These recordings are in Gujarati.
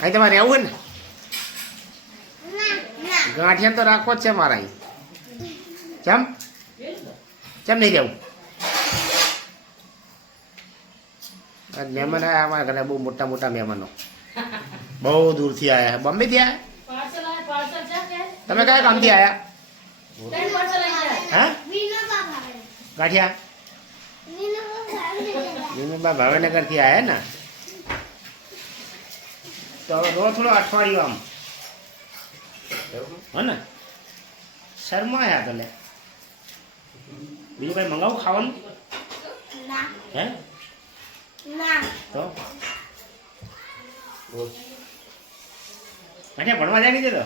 અહીં તમારે રહેવું ને ગાંઠિયા તો રાખવો જ છે મારા અહીં. ચમ ચમ નહીં રહેવું? મહેમાન આવ્યા અમારા ઘરે, બહુ મોટા મોટા મહેમાનો, બહુ દૂરથી આવ્યા. બોમ્બેથી આવ્યા? તમે કયા ગામથી આવ્યા? હા, ગાંઠિયા વિનુબા ભાવનગરથી આવ્યા ને. તો રો થોડો અઠવાડિયું આમ હો ને. શરમાયા તને. બીજું કઈ મંગાવું ખાવાનું? હે તો ભણવા જાય નહીં તો.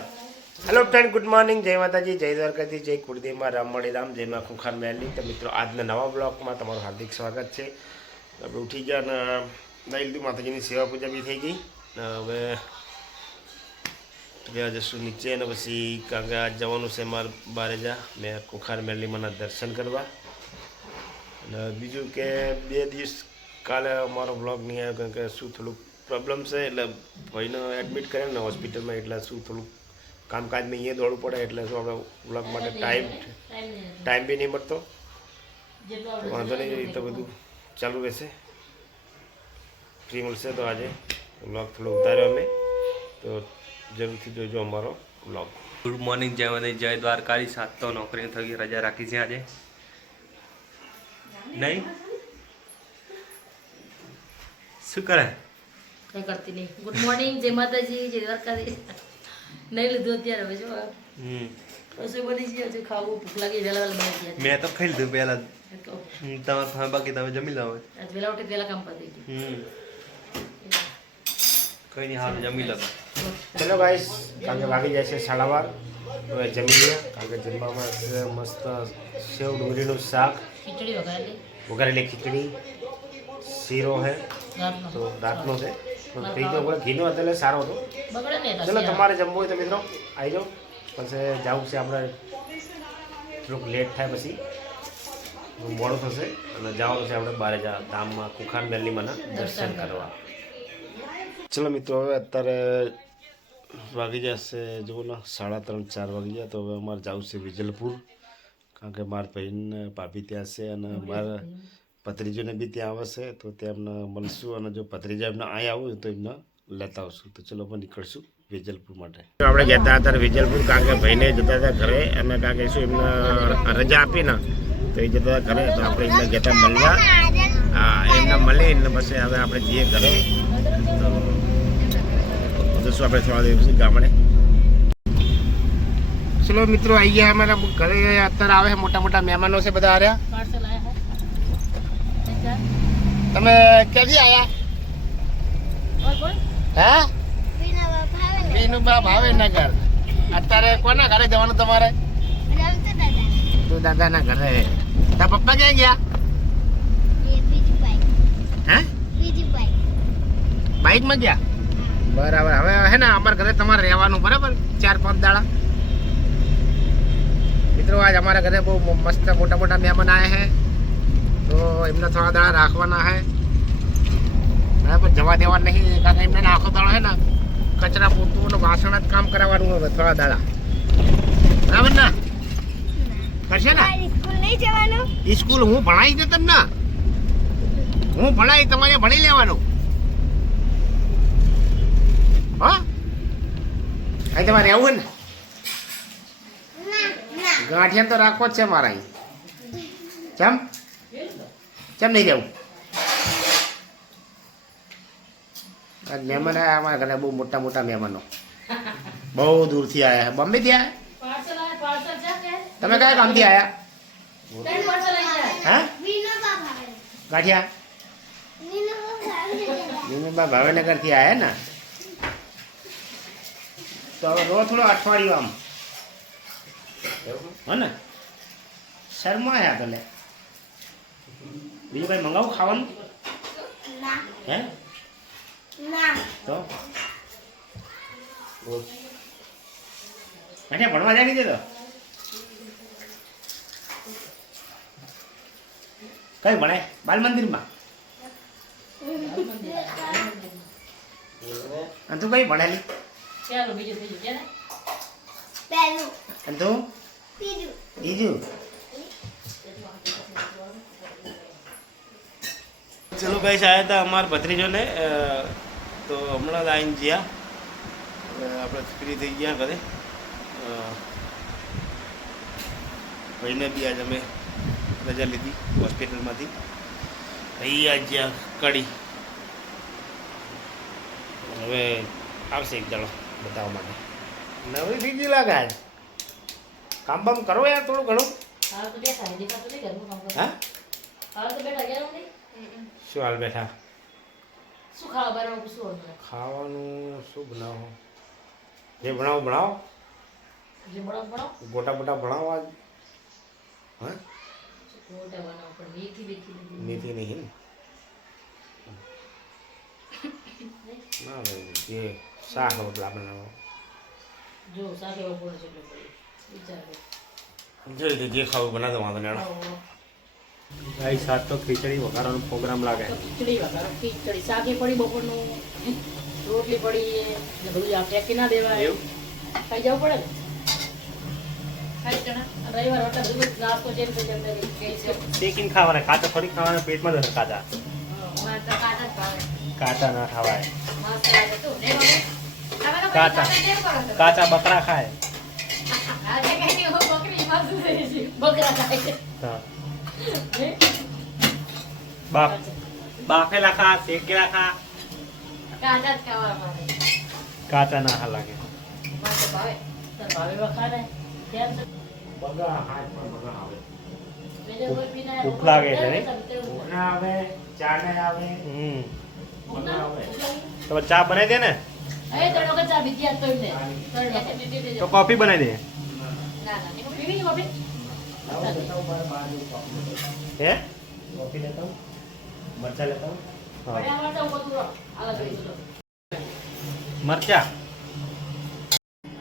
હેલો ફ્રેન્ડ, ગુડ મોર્નિંગ, જય માતાજી, જય દ્વારકાથી, જય કુળદેવમાં, રામ મણીરામ, જય માં ખુખાર મહેલની. તો મિત્રો, આજના નવા બ્લોગમાં તમારું હાર્દિક સ્વાગત છે. આપણે ઉઠી ગયા ને નહીં લીધું, માતાજીની સેવા પૂજા બી થઈ ગઈ. હવે ગયા જશું નીચે ને પછી કારણ કે આજ જવાનું છે મારે બારે જા મેં ખુખાર મહેલની મને દર્શન કરવા. અને બીજું કે 2 દિવસ કાલે અમારો બ્લોગ નહીં આવ્યો કારણ કે શું થોડુંક પ્રોબ્લેમ છે, એટલે ભાઈને એડમિટ કરે ને હોસ્પિટલમાં, એટલે શું થોડુંક કામકાજમાં અહીંયા દોડવું પડે, એટલે શું આપણે બ્લોગ માટે ટાઈમ બી નહીં મળતો. વાંધો નહીં, તો બધું ચાલુ રહેશે. ફ્રી મળશે તો આજે બ્લોગ થોડો ઉતાર્યો અમે, તો જરૂરથી જોજો અમારો બ્લોગ. ગુડ મોર્નિંગ, જય માતા, જય દ્વારકાધીશ. સાત તો નોકરી થઈ રજા રાખી છે આજે. નહીં શું કરે? કઈ કરતી નહીં. ગુડ મોર્નિંગ, જય માતાજી, જય દ્વારકાધીશ. નહીં લીધું અત્યારે. હવે જો રસોઈ બની છે, હજુ ખાવું ભૂખ લાગી, વહેલા વહેલા બની ગયા. મેં તો ખાઈ લીધું પહેલા. તમારે બાકી તમે જમી લો. આજ વહેલા ઉઠી વહેલા કામ પતી ગયું. કઈ નહીં, હાલ જમી લો. ચલો ગાઈસ, કારણ કે વાગી જાય છે 12:30. હવે જમી લે, કારણ કે જમવામાં છે મસ્ત સેવ ડુંગળીનું શાક, ખીચડી વઘારેલી ખીચડી, શીરો છે, તો રાતનો છે. તો થઈ ગયો ઘીનો હતો એટલે સારો હતો. બગડે ને. ચલો, તમારે જમવું હોય તો મિત્રો આવી જાઓ. પછી જવું છે આપણે, થોડુંક લેટ થાય પછી મોડું થશે અને જવાનું છે આપણે બારે ધામમાં ખુખાર મહેલની મને દર્શન કરવા. ચલો મિત્રો, હવે અત્યારે વાગી જશે જુઓ ને 3:30-4 વાગી જાય. તો હવે અમારે જવું છે વિજલપુર, કારણ કે મારા ભાઈને ભાભી ત્યાં છે અને મારા ભત્રીજોને બી ત્યાં આવશે, તો ત્યાં એમને મળશું. અને જો ભત્રીજા એમને અહીં આવું તો એમને લેતા આવશું. તો ચલો અમે નીકળશું વિજલપુર માટે. આપણે જતા હતા વિજલપુર, કારણ કે ભાઈને જતા હતા ઘરે, અને કારણ કે શું એમને રજા આપી ને તો એ જતા હતા ઘરે, તો આપણે એમને જતા મળવા. એમને મળી ને પછી હવે આપણે જઈએ ઘરે. તો શું આપણે થોડા દિવસ ગામડે. ચલો મિત્રો, આવી ગયા અમારા ઘરે. અત્યારે આવે મોટા મોટા મહેમાનો છે બધા આવ્યા. તમે ક્યાંથી આવ્યા? હા, વિનુબા ભાવનગર. અત્યારે કોના ઘરે જવાનું તમારે? તું દાદાના ઘરે. તારા પપ્પા ક્યાં ગયા? હે, બાઈકમાં ગયા? બરાબર. હવે હે ને અમારા ઘરે તમારે રહેવાનું, બરાબર? 4-5 દાડા. મિત્રો, આજ અમારા ઘરે બહુ મસ્ત મોટા મોટા મહેમાન આવ્યા છે, તો એમને થોડા દાડા રાખવાના છે. બરાબર, જવા દેવા નહીં, કારણ કે એમને આખો દાડો છે ને કચરા પોતું અને વાસણ જ કામ કરાવવાનું હવે થોડા દાડા. બરાબર ને? કરશે ને? સ્કૂલ હું ભણાવીશ ને તમને, હું ભણાવી, તમારે ભણી લેવાનું. હા, અહીં તમારે રહેવું ને? ગાંઠિયા તો રાખવો જ છે મારા અહીં. ચમ ચમ નહીં રહેવું? મહેમાન આવ્યા અમારા ઘરે, બહુ મોટા મોટા મહેમાનો, બહુ દૂરથી આવ્યા. બોમ્બેથી આવ્યા? તમે કયા ગામથી આવ્યા? હા, ગાંઠિયા વિનુબા ભાવનગરથી આવ્યા ને. તો હવે રો થોડો અઠવાડિયું આમ હો ને. શરમાયા તને. બીજું કઈ મંગાવું ખાવાનું? હે તો ભણવા જાય નહીં તો કઈ ભણાય? બાલ મંદિરમાં. અને તું કઈ ભણેલી ચાલો બીજું બીજું છે ને અને તું બીજું ચલો કઈ આયા હતા અમારા ભત્રીજોને તો હમણાં જ આવીને ગયા હવે આપણે ફ્રી થઈ ગયા ઘરે ભાઈને બી આજે અમે રજા લીધી હોસ્પિટલમાંથી ભાઈ આજે કડી હવે આવશે એક દાડો બતાવવા માટે નવી થઈ ગઈ લાગે આજ કામ બામ કરો યાર થોડું ઘણું હાલ તો બેઠા હે દેખા તો નહીં ઘરનું કામ કરો હા હાલ તો બેઠા ગયા નહીં શું હાલ બેઠા શું ખાવા બનાવવું શું હતું ખાવાનું શું બનાવો જે બનાવો બનાવો જે બનાવ ગોટા બોટા બનાવો આજ હા મોટા બનાવ પણ મીઠી બેઠી મેથી નહીં ના ભાઈ જે શાક રોટલા બનાવો જો સાગે બપોરે છે એટલે પડી વિચાર કર જોઈ દે જે ખાવું બના દો વાંધો નહીં ભાઈ સાત તો ખીચડી વઘારવાનો પ્રોગ્રામ લાગે ખીચડી વઘારો ખીચડી શાકે પડી બપોરનું રોટલી પડી ને બધું આ ફેંકી ના દેવાય એવું ખાઈ જવું પડે ને ખાઈ ચણા રવિવાર હોટલ બધું નાસ્તો છે પછી અંદર કઈ છે શેકીને ખાવાના કાચા ફરી ખાવાના પેટમાં જશે કાચા મારે તો કાચા જ ભાવે કાચા ના ખાવાય મસ્ત લાગે તું નહીં ભાવે તમે તો કાચા. કેવું કરો છો કાચા બકરા ખાય આ જે કઈ નહીં બકરી મસ્ત છે બકરા ખાય છે હા. હે? બાફ બાફેલા ખા શેકેલા ખા કાચા જ ખાવા મારે કાચા ના હા લાગે મારે તો ભાવે તાર ભાવે એવા ખા ને કેમ છે બગા હાથ પર બગા આવે બીજો કોઈ પીને ભૂખ લાગે છે નહીં? ના આવે ચા ને આવે હમ બગા આવે તો ચા બનાવી દે ને એ તડો કે ચા બીજી આજ તો એમને તડો કે દીદી તો દેજો કોફી બનાવી દે ના ના નીકો પીવી કોફી આવો લેતા હું બાર બાર હે કોફી લેતા હું મરચા લેતા હું હા પડ્યા માટે હું બધું રહો આલા જોઈ તો મરચા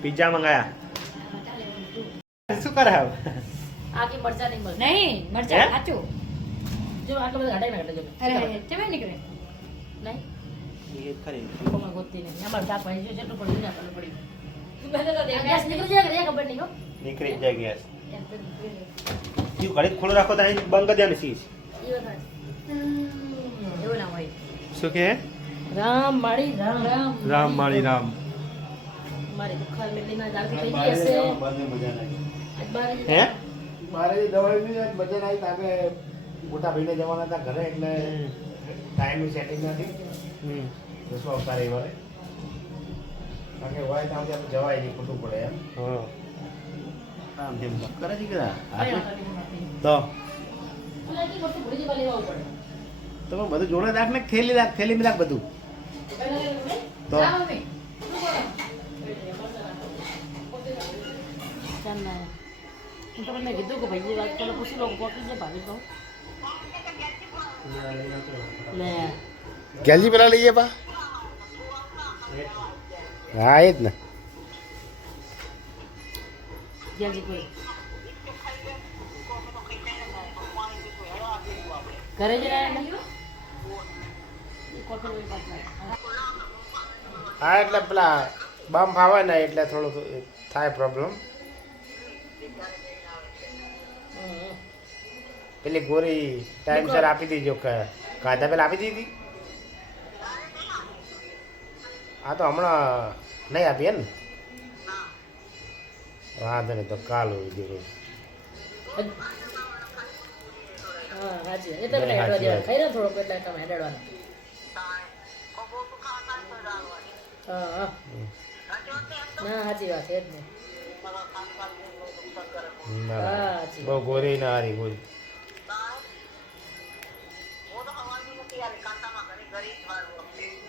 પિઝા મંગાયા શું કરે હવે આખી મરચા નહીં મળે નહીં હે? મરચા સાચું જો આટલો બધો ઘટાઈ નાખે જો અરે કેમ નીકળે નહીં એ ખરી કોમાં ગોતતી નહીં અમાર શાક ભાઈ જો જેટલું પડ્યું ને આટલું પડ્યું ગેસ નીકળી જાય કે ખબર નહીં હો નીકળી જ જાય ગેસ તું ઘડી ખુલ્લું રાખો તો અહીં બંધ કરી દે ને શીશ એવું ના હોય શું કે રામ માળી રામ રામ રામ માળી રામ મારી દુખાર મેલીમાં દાગી થઈ ગઈ હશે આજ બાર હે મારે દવાઈ ની મજા આવી તાકે મોટા ભાઈને જવાના હતા ઘરે એટલે ટાઈમનું સેટિંગ નથી હમ દસમા અવતાર રવિવારે કારણ કે હોય ત્યાં આપણે જવાય નહીં ખોટું પડે એમ હા આમ તેમ કરે છે કે તો તો તમે બધું જોડે રાખ ને થેલી રાખ થેલીમાં રાખ બધું તો હું તો તમને કીધું કે ભાઈ વાત કરો પૂછી લો પોકી છે ભાભી કહું લે ગેલજી પેલા લઈએ પા હા એ જ ને જલ્દી કોઈ ઘરે જરા હા એટલે પેલા બમ ફાવે ને એટલે થોડું થાય પ્રોબ્લેમ પેલી ગોરી ટાઈમસર આપી દીજો કે કાઢા પેલા આપી દીધી હા તો હમણાં નહીં આપીએ ને વાંધો નહીં તો કાલ હોય દીધું હા હાજી એ તો પેલા હેડવા દેવા ખાઈ ને થોડોક એટલે તમે હેડવાનો હા હા ના સાચી વાત છે જ ને બહુ ગોરી ના હારી ગોરી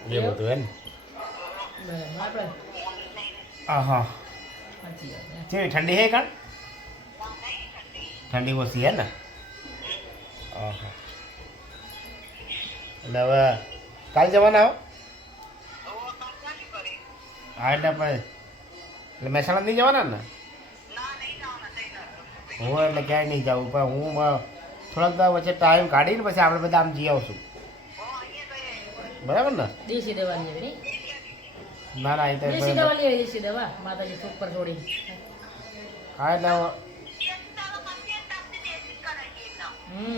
એ બધું એમ આપણે હા સાચી વાત છે કેવી ઠંડી હે કાણ ઠંડી ઓછી હે ને હા એટલે હવે કાલ જવાના આવો હા એટલે પછી એટલે મહેસાણા નહીં જવાના ને હું એટલે ક્યાંય નહીં જાઉં પણ હું થોડાક દાડા વચ્ચે ટાઈમ કાઢીને પછી આપણે બધા આમ જઈ આવશું બરાબર ને દેશી દેવાની છે નહીં ના ના અહીં દેશી દવા લેવી દેશી દવા માતાજી થૂક પર થોડી હા એટલે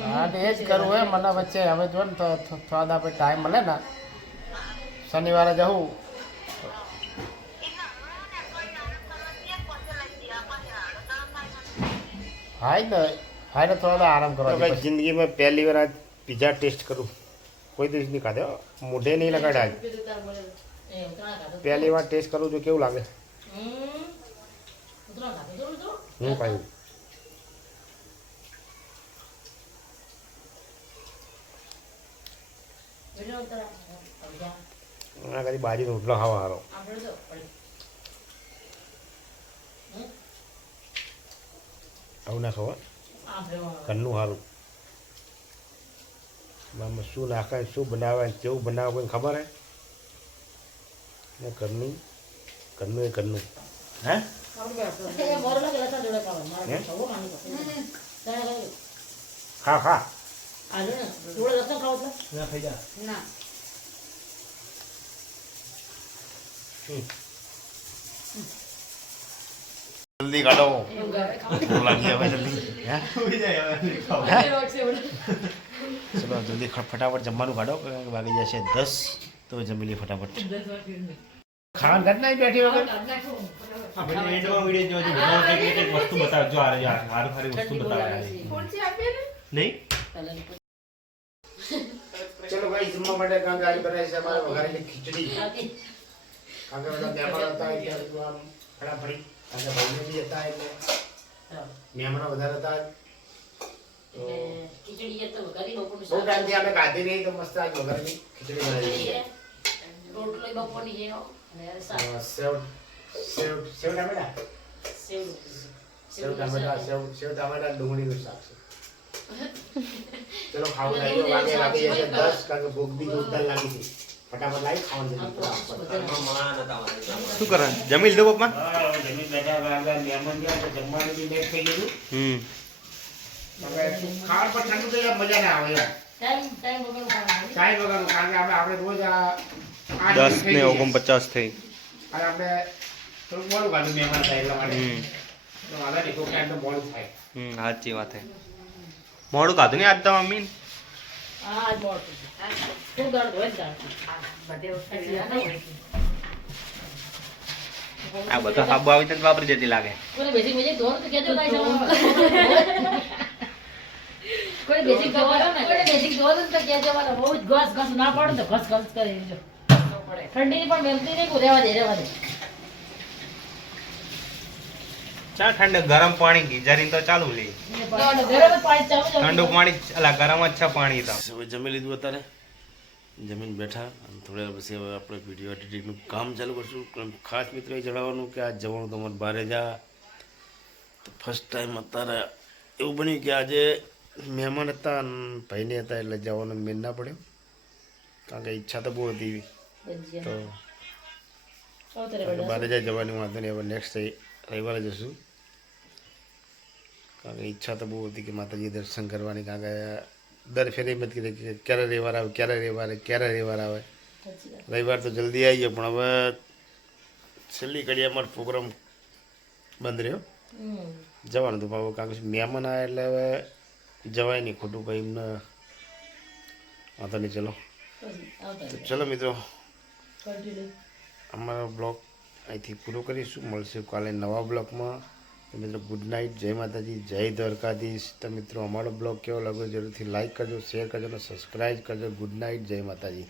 હા તો એ જ કરવું હે મને વચ્ચે હવે જો ને તો થોડા આપણે ટાઈમ મળે ને શનિવારે જવું હા ને હા ને થોડા આરામ કરવા જિંદગીમાં પહેલી વાર આજ પિઝા ટેસ્ટ કરું કોઈ દિવસ નહીં ખાધો મોઢે નહીં લગાડ્યા પહેલી વાર ટેસ્ટ કરું છું કેવું લાગે હું ખાયું આ કદી બાજરીનો રોટલો ખાવા સારો આવું ના ખબર ઘરનું સારું આમાં શું નાખે શું બનાવે કેવું બનાવે કોઈને ખબર હે ને ઘરનું ઘરનું એ ઘરનું હે ખા ખા જલ્દી કાઢો લાગી હવે જલ્દી ચલો જલ્દી ફટાફટ જમવાનું કાઢો વાગી જશે 10 તો જમી લઈએ ફટાફટ ખાવાનું ઘટ નહીં બેઠી વગર વસ્તુ બતાવજો આ યાર મારું ખાલી વસ્તુ બતાવે નહીં ચલો ભાઈ જમવા માટે કારણ કે આજે બનાવી છે અમારે વઘારેલી ખીચડી કારણ કે બધા મહેમાન હતા એટલે બધું આમ ફટાફટી કારણ કે ભાઈને બી હતા એટલે મહેમાનો વધારે હતા તો બહુ ટાઈમથી અમે ખાધી નહીં તો મસ્ત આજ વઘારેલી ખીચડી બનાવી છે સેવ ટામેટા ટામેટા ડુંગળીનું શાક છે ચલો ખાવું લાગ્યો વાગી જશે 10 કારણ કે ભૂખ બી જોરદાર લાગી છે ફટાફટ લાવી ખાવાનું શું કરે જમી લીધું પપ્પા જમીન બેઠા આગળ મહેમાન ગયા તો જમવાનું બી લેટ થઈ ગયું હવે ખાવા પર ઠંડુ થઈ જાય મજા ના આવે યાર ચાય વગરનું કારણ કે આપણે રોજ આ 10 ને 49 થઈ અને આપણે થોડું મોડું કાઢું મહેમાન થાય એટલા માટે તો વાંધા નહીં કોઈ ટાઈમ તો મોડું થાય સાચી વાત હે મોડું ખાધું નહીં આજ તો મમ્મી આ બધો સાબુ આવી તો વાપરી જતી લાગે કોઈ બેસિક ધોવાનું તો કહેજો વાલા બહુ જ ઘસ ઘસ ના પડે તો ઘસ ઘસ કરી દેજો ઠંડી પણ મેલતી નહીં રહેવા દે ચા ઠંડે ગરમ પાણી ગીઝરીને તો ચાલુ લે ગરમ પાણી ચાલુ ઠંડુ પાણી અલા ગરમ જ છે પાણી તો હવે જમી લીધું અત્યારે જમીન બેઠા અને થોડા વાર પછી હવે આપણે વિડીયો એડિટિંગનું કામ ચાલુ કરશું ખાસ મિત્રો એ જણાવવાનું કે આ જવાનું તમારે બહાર જા તો ફર્સ્ટ ટાઈમ અત્યારે એવું બન્યું કે આજે મહેમાન હતા અને ભાઈને હતા એટલે જવાનો મેન ના પડ્યો કારણ કે ઈચ્છા તો બહુ હતી તો બહાર જાય જવાની વાંધો નહીં હવે નેક્સ્ટ રવિવારે જશું કારણ કે ઈચ્છા તો બહુ હતી કે માતાજી દર્શન કરવાની કારણ કે દર ફેરી એમ જ કીધી કે ક્યારે રવિવાર આવે ક્યારે રવિવાર આવે રવિવાર તો જલ્દી આવી ગયો પણ હવે છેલ્લી ઘડી અમારો પ્રોગ્રામ બંધ રહ્યો જવાનું હતું પણ કારણ કે મહેમાન આવે એટલે હવે જવાય નહીં ખોટું ભાઈ એમને વાંધો નહીં ચલો તો ચલો મિત્રો અમારો બ્લોગ અહીંથી પૂરો કરીશું મળશું કાલે નવા બ્લોગમાં તો મિત્રો ગુડ નાઇટ જય માતાજી જય દ્વારકાધીશ તો મિત્રો અમારો બ્લોગ કેવો લાગ્યો જરૂરથી લાઈક કરજો શેર કરજો અને સબસ્ક્રાઈબ કરજો ગુડ નાઇટ જય માતાજી